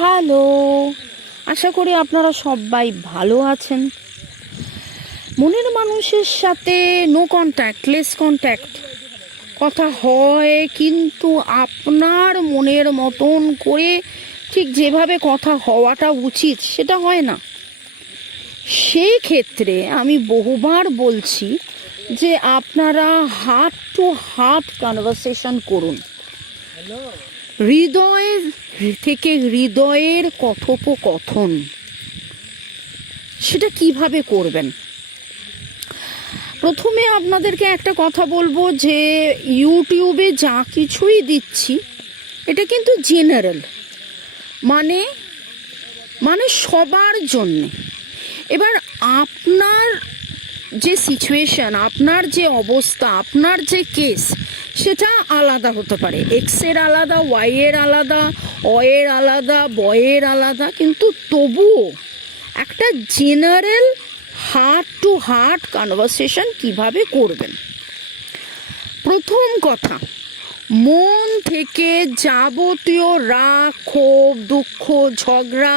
Hello, আশা করি আপনারা সবাই ভালো আছেন। মনের মানুষের সাথে নো কন্ট্যাক্ট লেস কন্ট্যাক্ট কথা হয়, কিন্তু আপনার মনের মতন করে ঠিক যেভাবে কথা হওয়াটা উচিত সেটা হয় না। সেই ক্ষেত্রে আমি বহুবার বলছি যে আপনারা হার্ট টু হার্ট কনভারসেশন করুন। হৃদয়ের থেকে হৃদয়ের কথোপকথন। সেটা কীভাবে করবেন? প্রথমে আপনাদেরকে একটা কথা বলব যে ইউটিউবে যা কিছুই দিচ্ছি, এটা কিন্তু জেনারেল মানে মানে সবার জন্যে। এবার আপনার যে সিচুয়েশন আপনার যে অবস্থা, আপনার যে কেস সেটা আলাদা হতে পারে। এক্সের আলাদা ওয়াইয়ের আলাদা অয়ের আলাদা বয়ের আলাদা, কিন্তু তবুও একটা general heart to heart conversation কীভাবে করবেন? প্রথম কথা, মন থেকে যাবতীয় রাগ, ক্ষোভ, দুঃখ, ঝগড়া,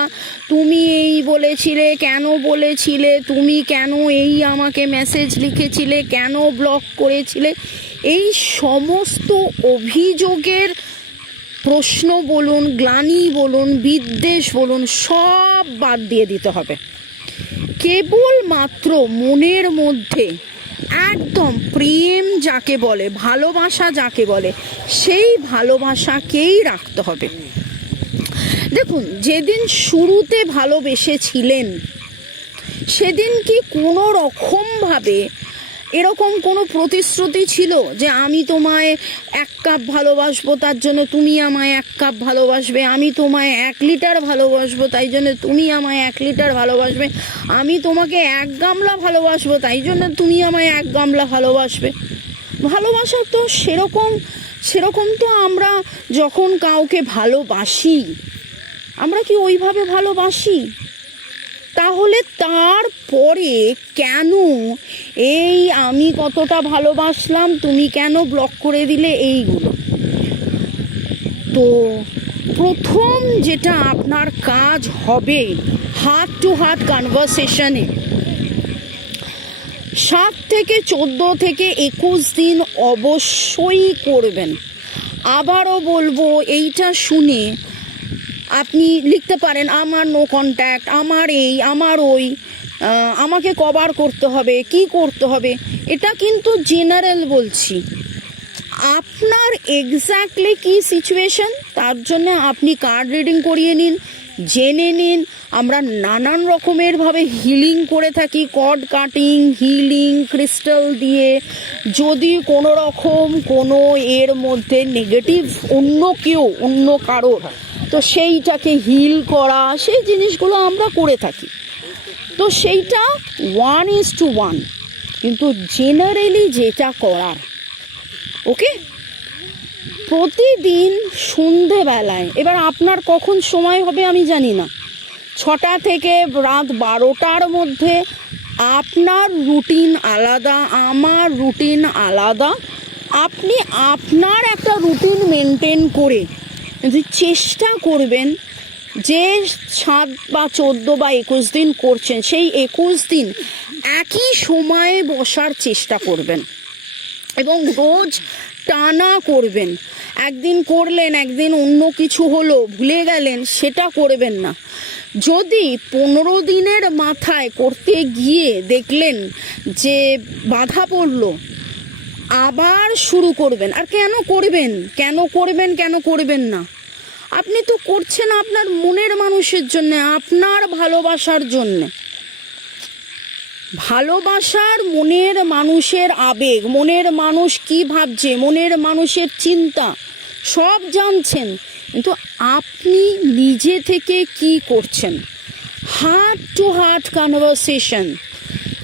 তুমি এই বলেছিলে, কেন বলেছিলে, তুমি কেন এই আমাকে মেসেজ লিখেছিলে, কেন ব্লক করেছিলে? এই সমস্ত অভিযোগের প্রশ্ন বলুন, গ্লানি বলুন, বিদ্বেষ বলুন, সব বাদ দিয়ে দিতে হবে। কেবলমাত্র মনের মধ্যে একদম প্রেম যাকে বলে, ভালোবাসা যাকে বলে, সেই ভালোবাসাকেই রাখতে হবে। দেখুন, যেদিন শুরুতে ভালোবেসেছিলেন, সেদিন কি কোনো রকমভাবে এরকম কোনো প্রতিশ্রুতি ছিল যে আমি তোমায় এক কাপ ভালোবাসবো, তার জন্য তুমি আমায় এক কাপ ভালোবাসবে? আমি তোমায় এক লিটার ভালোবাসবো, তাই জন্য তুমি আমায় এক লিটার ভালোবাসবে? আমি তোমাকে এক গামলা ভালোবাসবো, তাই জন্য তুমি আমায় এক গামলা ভালোবাসবে? ভালোবাসা তো সেরকম সেরকম তো আমরা যখন কাউকে ভালোবাসি, আমরা কি ওইভাবে ভালোবাসি? তাহলে তারপরে কেন? এই আমি কতটা ভালোবাসলাম, তুমি কেন ব্লক করে দিলে এইগুলো? তো প্রথম যেটা আপনার কাজ হবে হাত টু হাত কনভারসেশনে সাত থেকে চোদ্দ থেকে একুশ দিন অবশ্যই করবেন। আবারও বলব, এইটা শুনে আপনি লিখতে পারেন, আমার নো কন্ট্যাক্ট আমার এই, আমার ওই আমাকে কভার করতে হবে, কি করতে হবে? এটা কিন্তু জেনারেল বলছি। আপনার এক্স্যাক্টলি কি সিচুয়েশন তার জন্য আপনি কার্ড রিডিং করিয়ে নিন, জেনে নিন। আমরা নানান রকমেরভাবে হিলিং করে থাকি কর্ড কাটিং হিলিং ক্রিস্টাল দিয়ে। যদি কোনো রকম কোনো এর মধ্যে নেগেটিভ অন্য কেউ, অন্য কারোর তো সেইটাকে হিল করা, সেই জিনিসগুলো আমরা করে থাকি। তো সেইটা ওয়ান ইজ টু ওয়ান কিন্তু জেনারেলি যেটা করার ওকে প্রতিদিন সন্ধেবেলায়, এবার আপনার কখন সময় হবে আমি জানি না। ছটা থেকে রাত বারোটার মধ্যে আপনার রুটিন আলাদা, আমার রুটিন আলাদা। আপনি আপনার একটা রুটিন মেনটেন করে চেষ্টা করবেন যে সাত বা চোদ্দ বা একুশ দিন করছেন, সেই একুশ দিন একই সময়ে বসার চেষ্টা করবেন এবং রোজ টানা করবেন। একদিন করলেন, একদিন অন্য কিছু হলো, ভুলে গেলেন, সেটা করবেন না। যদি পনেরো দিনের মাথায় করতে গিয়ে দেখলেন যে বাধা পড়ল আবার শুরু করবেন। আর কেন করবেন? কেন করবেন কেন করবেন না? আপনি তো করছেন আপনার মনের মানুষের জন্য, আপনার ভালোবাসার জন্যে। ভালোবাসার মনের মানুষের আবেগ, মনের মানুষ কি ভাবছে, মনের মানুষের চিন্তা, সব জানছেন। কিন্তু আপনি নিজে থেকে কি করছেন? হার্ট টু হার্ট কনভারসেশন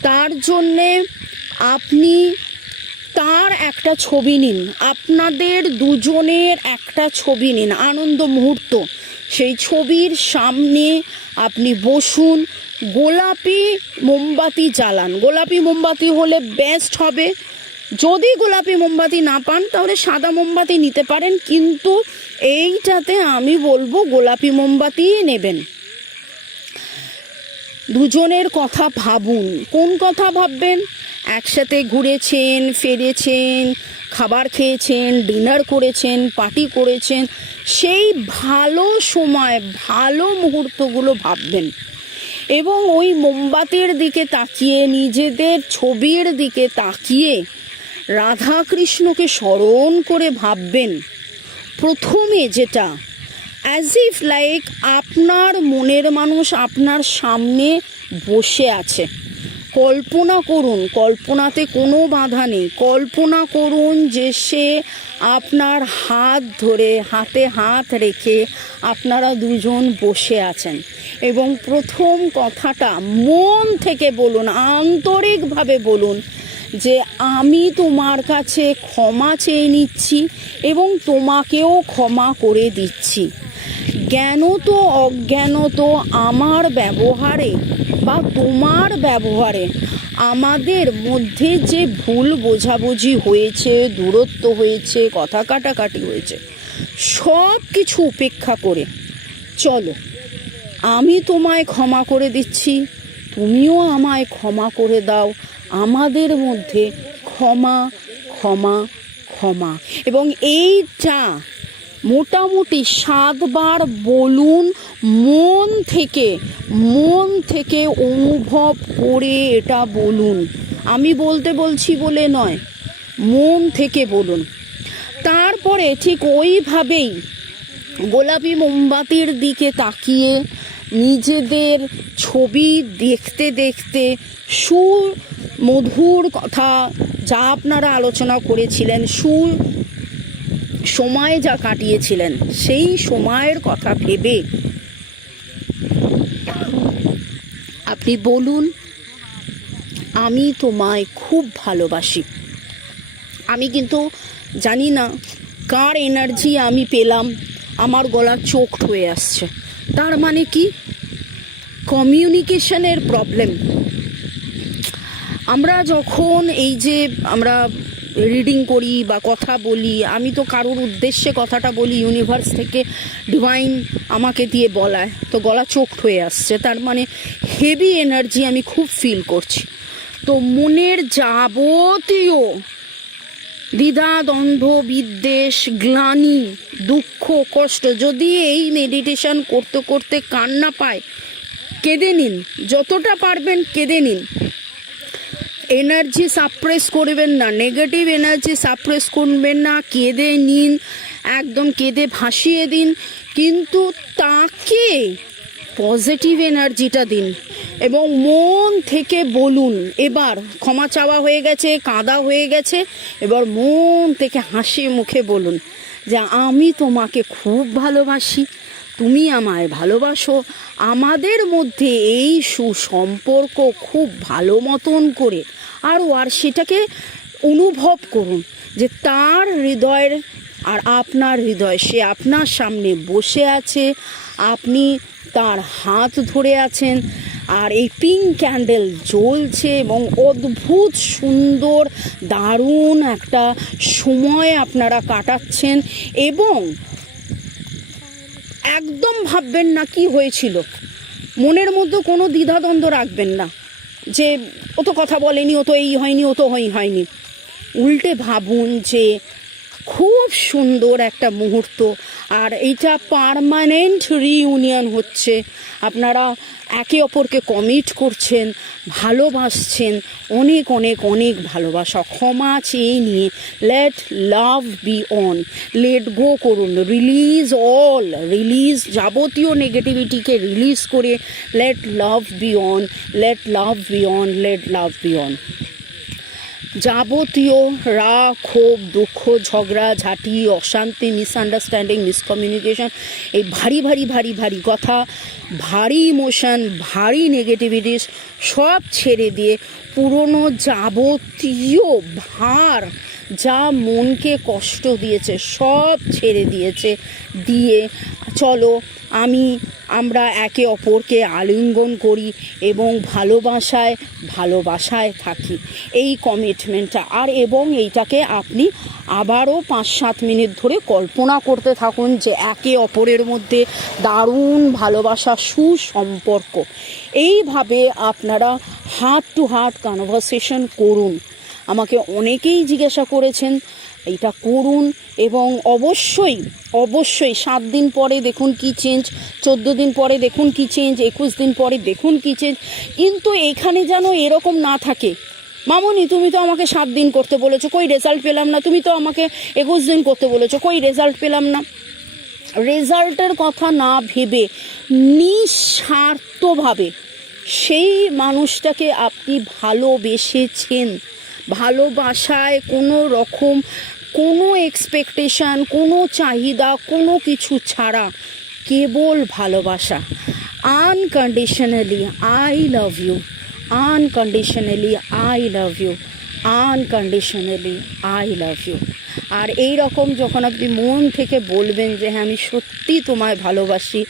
তার জন্যে আপনি তার একটা ছবি নিন। আপনাদের দুজনের একটা ছবি নিন, আনন্দ মুহূর্ত। সেই ছবির সামনে আপনি বসুন। গোলাপি মোমবাতি জ্বালান। গোলাপি মোমবাতি হলে বেস্ট হবে। যদি গোলাপি মোমবাতি না পান, তাহলে সাদা মোমবাতি নিতে পারেন, কিন্তু এইটাতে আমি বলব গোলাপি মোমবাতি নেবেন। দুজনের কথা ভাবুন। কোন কথা ভাববেন? একসাথে ঘুরেছেন, ফেরেছেন, খাবার খেয়েছেন ডিনার করেছেন পার্টি করেছেন। সেই ভালো সময়, ভালো মুহূর্তগুলো ভাববেন। এবং ওই মোমবাতির দিকে তাকিয়ে, নিজেদের ছবির দিকে তাকিয়ে রাধা কৃষ্ণকে স্মরণ করে ভাববেন। প্রথমে যেটা অ্যাজ ইফ লাইক আপনার মনের মানুষ আপনার সামনে বসে আছে। কল্পনা করুন, কল্পনাতে কোনো বাধা নেই। কল্পনা করুন যে সে আপনার হাত ধরে, হাতে হাত রেখে আপনারা দুজন বসে আছেন। এবং প্রথম কথাটা মন থেকে বলুন, আন্তরিকভাবে বলুন যে আমি তোমার কাছে ক্ষমা চেয়ে নিচ্ছি এবং তোমাকেও ক্ষমা করে দিচ্ছি। জ্ঞানত অজ্ঞানত আমার ব্যবহারে বা তোমার ব্যবহারে। আমাদের মধ্যে যে ভুল বোঝাবুঝি হয়েছে, দূরত্ব হয়েছে, কথা কাটাকাটি হয়েছে, সব কিছু উপেক্ষা করে। চলো, আমি তোমায় ক্ষমা করে দিচ্ছি, তুমিও আমায় ক্ষমা করে দাও। আমাদের মধ্যে ক্ষমা ক্ষমা ক্ষমা। এবং এইটা মোটামুটি সাতবার বলুন, মন থেকে মন থেকে অনুভব করে এটা বলুন। আমি বলতে বলছি বলে নয়, মন থেকে বলুন। তারপরে ঠিক ওইভাবেই গোলাপি মোমবাতির দিকে তাকিয়ে নিজেদের ছবি দেখতে দেখতে সুর মধুর কথা যা আপনারা আলোচনা করেছিলেন, সুর সময় যা কাটিয়েছিলেন, সেই সময়ের কথা ভেবে আপনি বলুন, আমি তোমায় খুব ভালোবাসি। আমি কিন্তু জানি না কার এনার্জি আমি পেলাম, আমার গলার চোখ হয়ে আসছে। তার মানে কি? কমিউনিকেশনের প্রবলেম আমরা যখন এই যে আমরা রিডিং করি বা কথা বলি, আমি তো কারোর উদ্দেশ্যে কথাটা বলি ইউনিভার্স থেকে ডিভাইন আমাকে দিয়ে বলায়। তো গলা চোখ হয়ে আসছে, তার মানে হেভি এনার্জি আমি খুব ফিল করছি। তো মনের যাবতীয় দ্বিধা, দ্বন্দ্ব, বিদ্বেষ, গ্লানি, দুঃখ, কষ্ট, যদি এই মেডিটেশন করতে করতে কান্না পায়, কেঁদে নিন। যতটা পারবেন কেঁদে নিন। এনার্জি সাপ্রেস করবেন না নেগেটিভ এনার্জি সাপ্রেস করবেন না, কেঁদে নিন, একদম কেঁদে ভাসিয়ে দিন, কিন্তু তাকে পজিটিভ এনার্জিটা দিন এবং মন থেকে বলুন, এবার ক্ষমা চাওয়া হয়ে গেছে, কাঁদা হয়ে গেছে, এবার মন থেকে হাসি মুখে বলুন যে, আমি তোমাকে খুব ভালোবাসি। তুমি আমায় ভালোবাসো। আমাদের মধ্যে এই সুসম্পর্ক খুব ভালো মতন করে। আরও আর সেটাকে অনুভব করুন যে তার হৃদয়ের আর আপনার হৃদয়, সে আপনার সামনে বসে আছে, আপনি তার হাত ধরে আছেন, আর এই পিঙ্ক ক্যান্ডেল জ্বলছে এবং অদ্ভুত সুন্দর, দারুণ একটা সময় আপনারা কাটাচ্ছেন এবং একদম ভাববেন না কি হয়েছিল। মনের মধ্যে কোনো দ্বিধাদ্বন্দ্ব রাখবেন না। যে, ও তো কথা বলেনি, ও তো এই হয়নি, ও তো হয়নি। উল্টে ভাবুন যে খুব সুন্দর একটা মুহূর্ত। আর এইটা পারমানেন্ট রিইউনিয়ন হচ্ছে। আপনারা একে অপরকে কমিট করছেন, ভালোবাসছেন, অনেক অনেক অনেক ভালোবাসা। ক্ষমা চেয়ে নিয়ে let love be on let go করুন। রিলিজ অল রিলিজ যাবতীয় নেগেটিভিটিকে রিলিজ করে let love be on let love be on let love be on যাবতীয় রা ক্ষোভ, দুঃখ, ঝগড়া, ঝাঁটি, অশান্তি মিসআন্ডারস্ট্যান্ডিং মিসকমিউনিকেশন এই ভারী ভারী ভারী ভারী কথা, ভারী ইমোশন ভারী নেগেটিভিটিস সব ছেড়ে দিয়ে পুরনো যাবতীয় ভার যা মনকে কষ্ট দিয়েছে, সব ছেড়ে দিয়েছে। দিয়ে, চলো, আমি, আমরা একে অপরকে আলিঙ্গন করি এবং ভালোবাসায় ভালোবাসায় থাকি। এই কমিটমেন্টটা আর এবং এইটাকে আপনি আবারও পাঁচ সাত মিনিট ধরে কল্পনা করতে থাকুন যে একে অপরের মধ্যে দারুণ ভালোবাসা, সুসম্পর্ক। এইভাবে আপনারা হার্ট টু হার্ট কনভারসেশন করুন। আমাকে অনেকেই জিজ্ঞাসা করেছেন এটা করুন এবং অবশ্যই অবশ্যই সাত দিন পরে দেখুন কি চেঞ্জ চোদ্দ দিন পরে দেখুন কি চেঞ্জ একুশ দিন পরে দেখুন কি চেঞ্জ কিন্তু এখানে যেন এরকম না থাকে। মামনি, তুমি তো আমাকে সাত দিন করতে বলেছ, কই রেজাল্ট পেলাম না? তুমি তো আমাকে একুশ দিন করতে বলেছ, কই রেজাল্ট পেলাম না? রেজাল্টের কথা না ভেবে নিঃস্বার্থভাবে সেই মানুষটাকে আপনি ভালোবেসেছেন। ভালোবাসায় কোনো রকম কোনো এক্সপেকটেশান কোনো চাহিদা, কোনো কিছু ছাড়া কেবল ভালোবাসা। Unconditionally I love you unconditionally I love you unconditionally I love you আর এই রকম যখন আপনি মন থেকে বলবেন যে হ্যাঁ আমি সত্যি তোমায় ভালোবাসি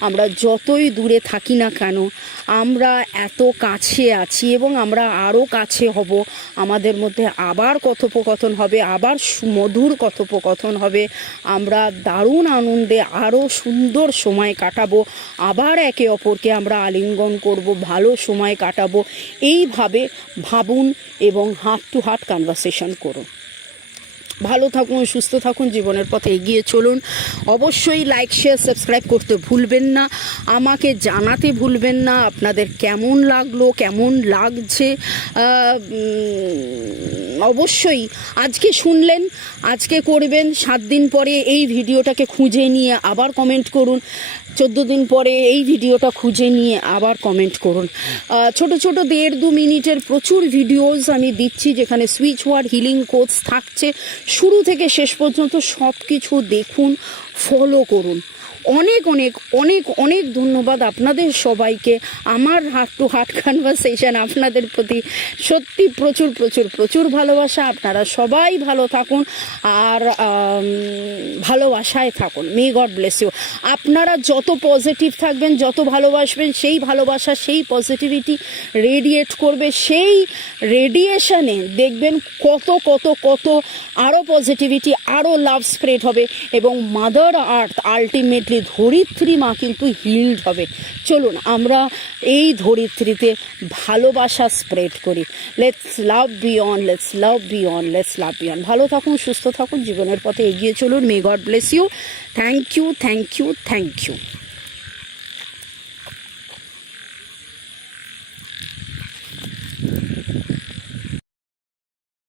আমরা যতই দূরে থাকি না কেন, আমরা এত কাছে আছি এবং আমরা আরও কাছে হব। আমাদের মধ্যে আবার কথোপকথন হবে, আবার সুমধুর কথোপকথন হবে। আমরা দারুণ আনন্দে আরও সুন্দর সময় কাটাবো। আবার একে অপরকে আমরা আলিঙ্গন করব, ভালো সময় কাটাবো। এইভাবে ভাবুন এবং হার্ট টু হার্ট কনভারসেশন করুন। ভালো থাকুন, সুস্থ থাকুন, জীবনের পথে এগিয়ে চলুন। অবশ্যই লাইক শেয়ার সাবস্ক্রাইব করতে ভুলবেন না। আমাকে জানাতে ভুলবেন না আপনাদের কেমন লাগল, কেমন লাগছে। অবশ্যই আজকে শুনলেন, আজকে করবেন। সাত দিন পরে এই ভিডিওটাকে খুঁজে নিয়ে আবার কমেন্ট করুন। চোদ্দ দিন পরে এই ভিডিওটা খুঁজে নিয়ে আবার কমেন্ট করুন। ছোট ছোট দেড় দু মিনিটের প্রচুর ভিডিওস আমি দিচ্ছি যেখানে সুইচ ওয়ার্ড হিলিং কোচ থাকছে। শুরু থেকে শেষ পর্যন্ত সব কিছু দেখুন ফলো করুন। অনেক অনেক অনেক অনেক ধন্যবাদ আপনাদের সবাইকে। আমার হার্ট টু হার্ট কনভারসেশন আপনাদের প্রতি সত্যি প্রচুর প্রচুর প্রচুর ভালোবাসা। আপনারা সবাই ভালো থাকুন আর ভালোবাসায় থাকুন। মে গড ব্লেস ইউ আপনারা যত পজিটিভ থাকবেন, যত ভালোবাসবেন, সেই ভালোবাসা, সেই পজিটিভিটি রেডিয়েট করবে। সেই রেডিয়েশনে দেখবেন কত কত কত আরও পজিটিভিটি আরও লাভ স্প্রেড হবে এবং মাদার আর্থ আলটিমেটলি ধরিত্রী মা কিন্তু হিল্ড হবে। চলুন, আমরা এই ধরিত্রীতে ভালোবাসা স্প্রেড করি। Let's love be on let's love be on let's love be on ভালো থাকুন, সুস্থ থাকুন, জীবনের পথে এগিয়ে চলুন। May God bless you thank you thank you thank you